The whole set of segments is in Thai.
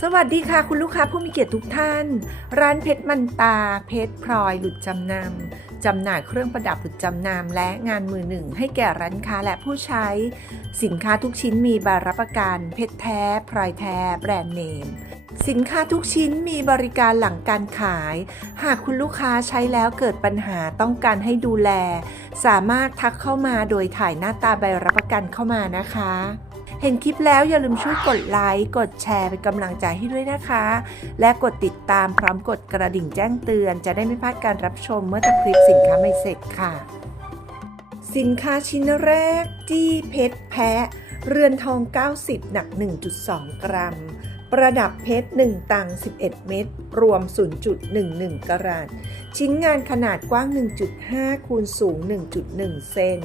สวัสดีค่ะคุณลูกค้าผู้มีเกียรติทุกท่าน ร้านเพชรมันตา เพชรพลอยหลุดจำนำจำหน่ายเครื่องประดับหลุดจำนำและงานมือหนึ่ง ให้แก่ร้านค้าและผู้ใช้ สินค้าทุกชิ้นมีใบรับประกัน เพชรแท้พลอยแท้ แบรนด์เนม สินค้าทุกชิ้นมีบริการหลังการขาย หากคุณลูกค้าใช้แล้วเกิดปัญหาต้องการให้ดูแล สามารถทักเข้ามาโดยถ่ายหน้าตาใบรับประกันเข้ามานะคะ เห็นคลิปแล้วอย่าลืมช่วยกดไลค์ กดแชร์เป็นกำลังใจให้ด้วยนะคะ และกดติดตามพร้อมกดกระดิ่งแจ้งเตือน จะได้ไม่พลาดการรับชมเมื่อทำคลิปสินค้าใหม่เสร็จค่ะ สินค้าชิ้นแรกจี้เพชรแพะ เรือนทอง 90 หนัก 1.2 กรัม ประดับเพชร 1 ตัง 11 เม็ดรวม 0.11 กรัตชิ้นงานขนาดกว้าง 1.5 คูณสูง 1.1 เซน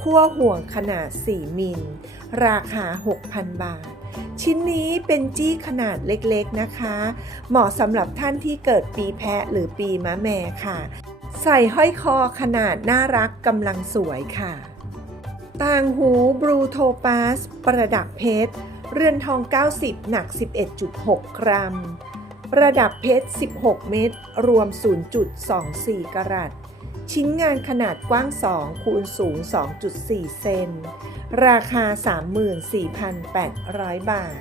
ขั้วห่วงขนาด 4 มิล ราคา 6,000 บาท ชิ้นนี้เป็นจี้ขนาดเล็กๆนะคะ เหมาะสำหรับท่านที่เกิดปีแพะหรือปีมะแม่ค่ะ ใส่ห้อยคอขนาดน่ารักกำลังสวยค่ะ ต่างหูบลูโทปาส ประดับเพชร เรือนทอง 90 หนัก 11.6 กรัม ประดับเพชร 16 เม็ด รวม 0.24 กรัต ชิ้นงานขนาดกว้าง 2 คูณสูง 2.4 เซน ราคา 34,800 บาท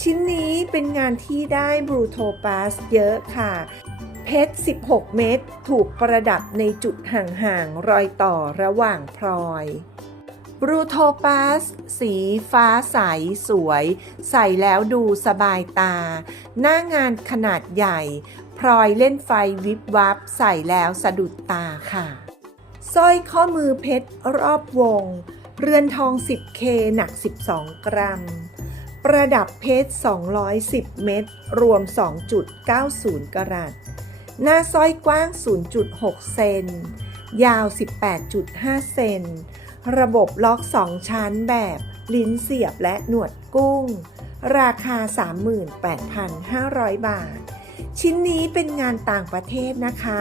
ชิ้นนี้เป็นงานที่ได้บลูโทปาสเยอะค่ะ เพชร 16 เม็ดถูกประดับในจุดห่างๆ รอยต่อระหว่างพลอยบรูโทปาสสีฟ้าใสสวย ใส่แล้วดูสบายตา หน้างานขนาดใหญ่ พลอยเล่นไฟวิบวับใส่แล้วสะดุดตาค่ะสร้อยข้อมือเพชรรอบวง เรือนทอง 10K หนัก 12 กรัม ประดับเพชร 210 เม็ดรวม 2.90 กรัตหน้าสร้อยกว้าง 0.6 เซน ยาว 18.5 เซน ระบบล็อก 2 ชั้นแบบ ลิ้นเสียบและหนวดกุ้ง ราคา 38,500 บาท ชิ้นนี้เป็นงานต่างประเทศนะคะ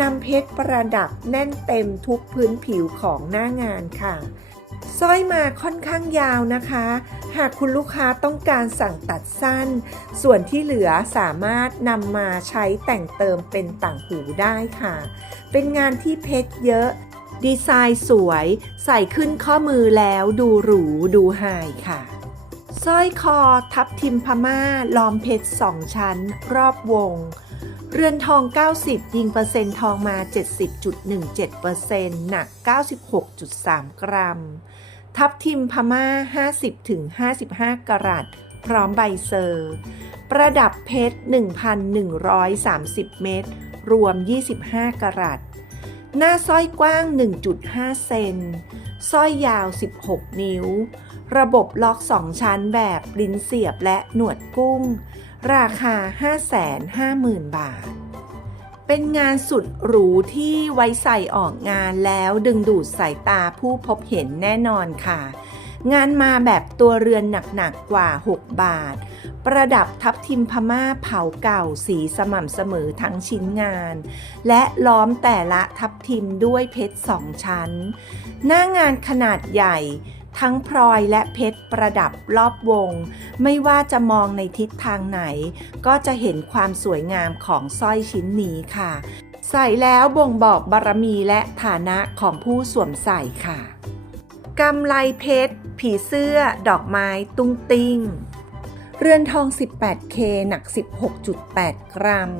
นำเพชรประดับแน่นเต็มทุกพื้นผิวของหน้างานค่ะสร้อยมาค่อนข้างยาวนะคะ หากคุณลูกค้าต้องการสั่งตัดสั้น ส่วนที่เหลือสามารถนำมาใช้แต่งเติมเป็นต่างหูได้ค่ะ เป็นงานที่เพชรเยอะ ดีไซน์สวย ใส่ขึ้นข้อมือแล้วดูหรูดูไฮค่ะ สร้อยคอทับทิมพม่าล้อมเพชรสองชั้น รอบวง เรือนทอง 90 ยิงเปอร์เซ็นต์ทองมา 70.17%หนัก 96.3 กรัม ทับทิมพม่า 50-55 กรัตพร้อมใบเซอร์ ประดับเพชร 1,130 เม็ดรวม 25 กรัตหน้าสร้อยกว้าง 1.5 เซนสร้อยยาว 16 นิ้ว ระบบล็อก 2 ชั้นแบบลิ้นเสียบและหนวดกุ้ง ราคา 550,000 บาท เป็นงานสุดหรูที่ไว้ใส่ออกงานแล้วดึงดูดสายตาผู้พบเห็นแน่นอนค่ะ งานมาแบบตัวเรือนหนักๆกว่า 6 บาท ประดับทับทิมพม่าเผาเก่าสีสม่ำเสมอทั้งชิ้นงาน และล้อมแต่ละทับทิมด้วยเพชรสองชั้น หน้างานขนาดใหญ่ ทั้งพลอยและเพชรประดับรอบวง ไม่ว่าจะมองในทิศทางไหน ก็จะเห็นความสวยงามของสร้อยชิ้นนี้ค่ะ ใส่แล้วบ่งบอกบารมีและฐานะของผู้สวมใส่ค่ะกำไลเพชร ผีเสื้อ ดอกไม้ตุ้งติ้ง เรือนทอง 18K หนัก 16.8 กรัม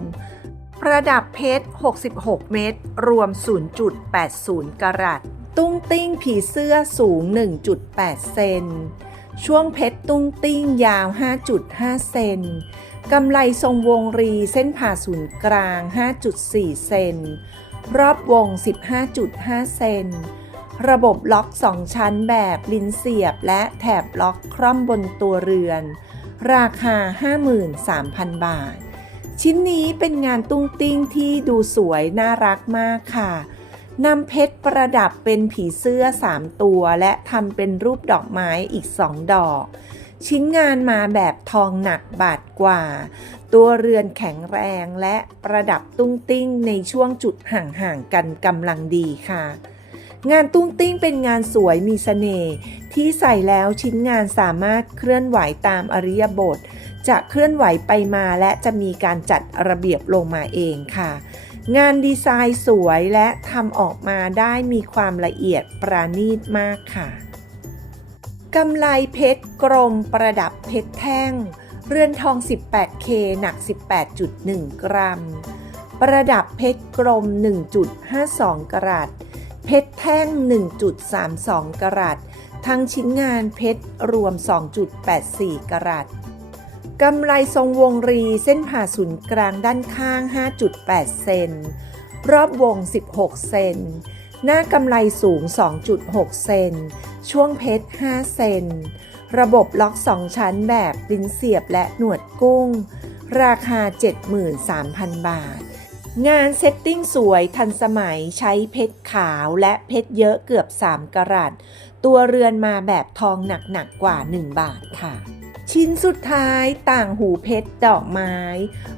ประดับเพชร 66 เม็ดรวม 0.80 กรัต ตุ้งติ้งผีเสื้อสูง 1.8 เซน ช่วงเพชรตุ้งติ้งยาว 5.5 เซน กำไลทรงวงรีเส้นผ่าศูนย์กลาง 5.4 เซน รอบวง 15.5 เซน ระบบล็อก 2 ชั้นแบบลิ้นเสียบและแถบล็อกคร่อมบนตัวเรือน ราคา 53,000 บาท ชิ้นนี้เป็นงานตุ้งติ้งที่ดูสวยน่ารักมากค่ะ นำเพชรประดับเป็นผีเสื้อ 3 ตัว และทำเป็นรูปดอกไม้อีก 2 ดอก ชิ้นงานมาแบบทองหนักบาทกว่า ตัวเรือนแข็งแรงและประดับตุ้งติ้งในช่วงจุดห่างๆกันกำลังดีค่ะ งานตุ้งติ้งเป็นงานสวยมีเสน่ห์ที่ใส่แล้วชิ้นงานสามารถเคลื่อนไหวตามอริยบท จะเคลื่อนไหวไปมาและจะมีการจัดระเบียบลงมาเองค่ะ งานดีไซน์สวยและทำออกมาได้มีความละเอียดประณีตมากค่ะกำไลเพชรกรมประดับเพชรแท่ง เรือนทอง 18K หนัก 18.1 กรัม ประดับเพชรกรม1.52 กรัตเพชรแท่ง 1.32 กรัตทั้งชิ้นงานเพชรรวม 2.84 กรัต กำไรทรงวงรีเส้นผ่าศูนย์กลางด้านข้าง 5.8 เซน รอบวง 16 เซน หน้ากำไรสูง 2.6 เซน ช่วงเพชร 5 เซน ระบบล็อก 2 ชั้นแบบลิ้นเสียบและหนวดกุ้ง ราคา 73,000 บาท งานเซตติ้งสวยทันสมัยใช้เพชรขาวและเพชรเยอะเกือบ 3กะรัต ตัวเรือนมาแบบทองหนักๆกว่า 1 บาทค่ะ ชิ้นสุดท้ายต่างหูเพชรดอกไม้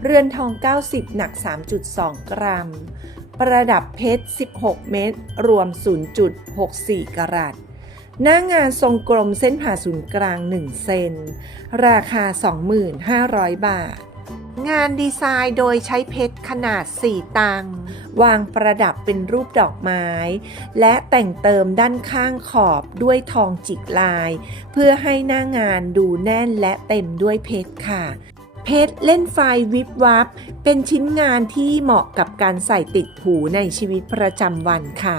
เรือนทอง 90 หนัก 3.2 กรัม ประดับเพชร 16 เม็ดรวม 0.64 กรัตหน้างานทรงกลมเส้นผ่าศูนย์กลาง 1 เซน ราคา 2,500 บาท งานดีไซน์โดยใช้เพชรขนาด 4 ตัง วางประดับเป็นรูปดอกไม้ และแต่งเติมด้านข้างขอบด้วยทองจิกลาย เพื่อให้หน้างานดูแน่นและเต็มด้วยเพชรค่ะ เพชรเล่นไฟวิบวับ เป็นชิ้นงานที่เหมาะกับการใส่ติดหูในชีวิตประจำวันค่ะ